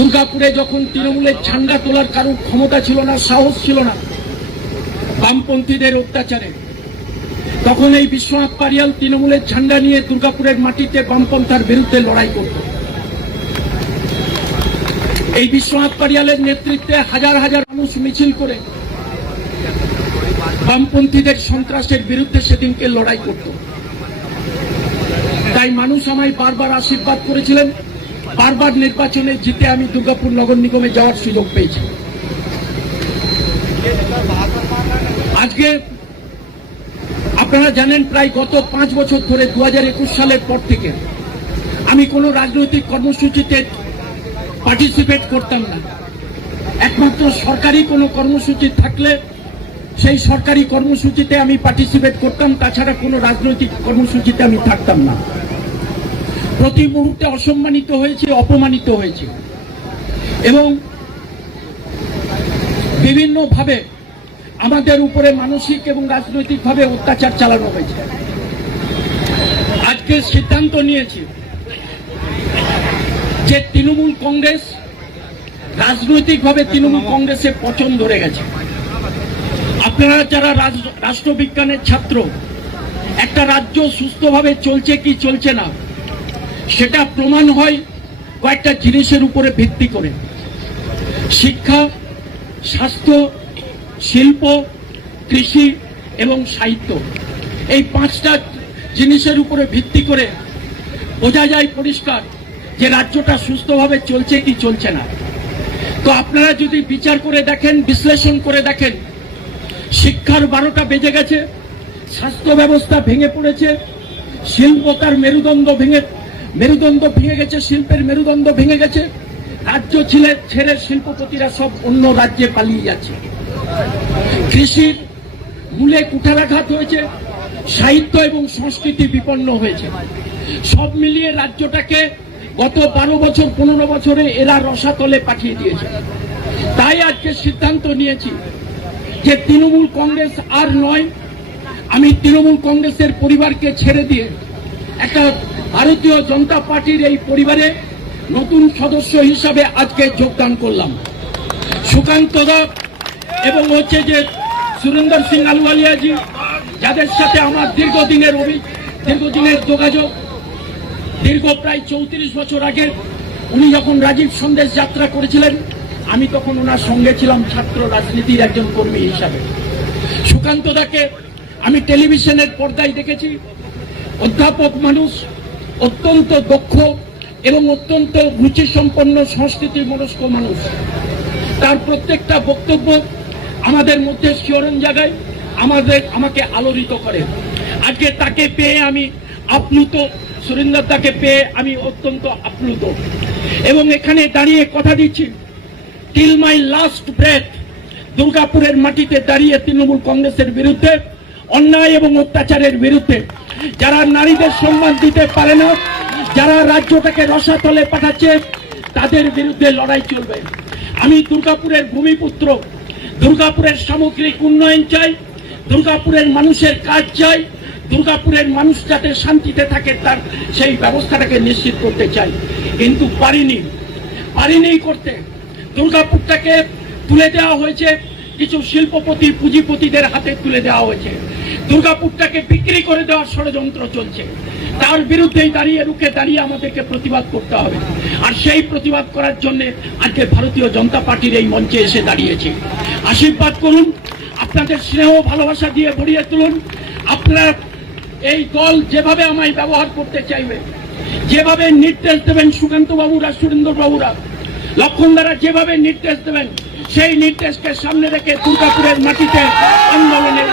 দুর্গাপুরে যখন তৃণমূলের ঝান্ডা তোলার কারোর ক্ষমতা ছিল না, সাহস ছিল না বামপন্থীদের অত্যাচারে, তখন এই বিশ্বনাথ পারিয়াল তৃণমূলের ঝান্ডা নিয়ে দুর্গাপুরের মাটিতে বামপন্থার বিরুদ্ধে লড়াই করত। এই বিশ্বনাথ পারিয়ালের নেতৃত্বে হাজার হাজার মানুষ মিছিল করে বামপন্থীদের সন্ত্রাসের বিরুদ্ধে সেদিনকে লড়াই করত। তাই মানুষ আমায় বারবার আশীর্বাদ করেছিলেন, বারবার নির্বাচনে জিতে আমি দুর্গাপুর নগর নিগমে যাওয়ার সুযোগ পেয়েছি। আজকে আপনারা জানেন প্রায় গত 5 বছর ধরে 2021 সালের পর থেকে আমি কোনো রাজনৈতিক কর্মসূচিতে পার্টিসিপেট করতাম না। একমাত্র সরকারি কোনো কর্মসূচি থাকলে সেই সরকারি কর্মসূচিতে আমি পার্টিসিপেট করতাম, তাছাড়া কোনো রাজনৈতিক কর্মসূচিতে আমি থাকতাম না। প্রতি মুহূর্তে অসম্মানিত হয়েছে, অপমানিত হয়েছে এবং বিভিন্নভাবে আমাদের উপরে মানসিক এবং রাজনৈতিকভাবে অত্যাচার চালানো হয়েছে। আজকে সিদ্ধান্ত নিয়েছি যে তৃণমূল কংগ্রেস রাজনৈতিকভাবে তৃণমূল কংগ্রেসের পচন ধরে গেছে। আপনারা যারা রাষ্ট্রবিজ্ঞানের ছাত্র, একটা রাজ্য সুস্থভাবে চলছে কি চলছে না সেটা প্রমাণ হয় কয়েকটা জিনিসের উপরে ভিত্তি করে। শিক্ষা, স্বাস্থ্য, শিল্প, কৃষি এবং সাহিত্য, এই 5টা জিনিসের উপরে ভিত্তি করে বোঝা যায় পরিষ্কার যে রাজ্যটা সুস্থভাবে চলছে কি চলছে না। তো আপনারা যদি বিচার করে দেখেন, বিশ্লেষণ করে দেখেন, শিক্ষার 12টা বেজে গেছে, স্বাস্থ্য ব্যবস্থা ভেঙে পড়েছে, শিল্প তার মেরুদণ্ড ভেঙে গেছে, শিল্পের মেরুদণ্ড ভেঙে গেছে, রাজ্য ছেড়ে শিল্পপতিরা সব অন্য রাজ্যে পালিয়ে যাচ্ছে, কৃষির মূলে কুঠারাঘাত হয়েছে, সাহিত্য এবং সংস্কৃতি বিপন্ন হয়েছে। সব মিলিয়ে রাজ্যটাকে গত 12 বছর 15 বছরে এরা রসাতলে পাঠিয়ে দিয়েছে। তাই আজকে সিদ্ধান্ত নিয়েছি যে তৃণমূল কংগ্রেস আর নয়, আমি তৃণমূল কংগ্রেসের পরিবারকে ছেড়ে দিয়ে একটা ভারতীয় জনতা পার্টির এই পরিবারে নতুন সদস্য হিসাবে আজকে যোগদান করলাম। সুকান্ত দা এবং হচ্ছে যে সুরেন্দর সিং আলুওয়ালিয়াজি, যাদের সাথে আমার দীর্ঘদিনের যোগাযোগ, দীর্ঘ প্রায় 34 বছর আগে উনি যখন রাজীব সন্দেশ যাত্রা করেছিলেন, আমি তখন ওনার সঙ্গে ছিলাম ছাত্র রাজনীতির একজন কর্মী হিসাবে। সুকান্ত দাকে আমি টেলিভিশনের পর্দায় দেখেছি। অধ্যাপক মানুষ, অত্যন্ত দক্ষ এবং অত্যন্ত রুচিসম্পন্ন সংস্কৃতি মনস্ক মানুষ। তার প্রত্যেকটা বক্তব্য আমাদের মধ্যে শিহরণ জাগায়, আমাকে আলোড়িত করে। আজকে তাকে পেয়ে আমি আপ্লুত, সুরেন্দর দাকে পেয়ে আমি অত্যন্ত আপ্লুত এবং এখানে দাঁড়িয়ে কথা দিচ্ছি, টিল মাই লাস্ট ব্রেথ দুর্গাপুরের মাটিতে দাঁড়িয়ে তৃণমূল কংগ্রেসের বিরুদ্ধে, অন্যায় এবং অত্যাচারের বিরুদ্ধে, যারা নারীদের সম্মান দিতে পারে না, যারা রাজ্যটাকে রসাতলে পাঠাচ্ছে, তাদের বিরুদ্ধে লড়াই চলবে। আমি দুর্গাপুরের ভূমিপুত্র, দুর্গাপুরের সামগ্রিক উন্নয়ন চাই, দুর্গাপুরের মানুষের কাজ চাই, দুর্গাপুরের মানুষ যাতে শান্তিতে থাকে তার সেই ব্যবস্থাটাকে নিশ্চিত করতে চাই, কিন্তু পারিনি করতে। দুর্গাপুরটাকে তুলে দেওয়া হয়েছে কিছু শিল্পপতি, পুঁজিপতিদের হাতে তুলে দেওয়া হয়েছে। দুর্গাপুরটাকে বিক্রি করে দেওয়ার ষড়যন্ত্র চলছে। তার বিরুদ্ধেই রুখে দাঁড়িয়ে আমাদেরকে প্রতিবাদ করতে হবে। আর সেই প্রতিবাদ করার জন্য আজকে ভারতীয় জনতা পার্টির এই মঞ্চে এসে দাঁড়িয়েছে। আশীর্বাদ করুন, আপনাদের স্নেহ ভালোবাসা দিয়ে ভরিয়ে তুলুন। আপনারা এই দল যেভাবে আমায় ব্যবহার করতে চাইবে, যেভাবে নির্দেশ দেবেন সুকান্ত বাবুরা, সুরেন্দ্র বাবুরা, লক্ষণ দ্বারা যেভাবে নির্দেশ দেবেন, সেই নির্দেশকে সামনে রেখে দুর্গাপুরের মাটিতে আন্দোলনের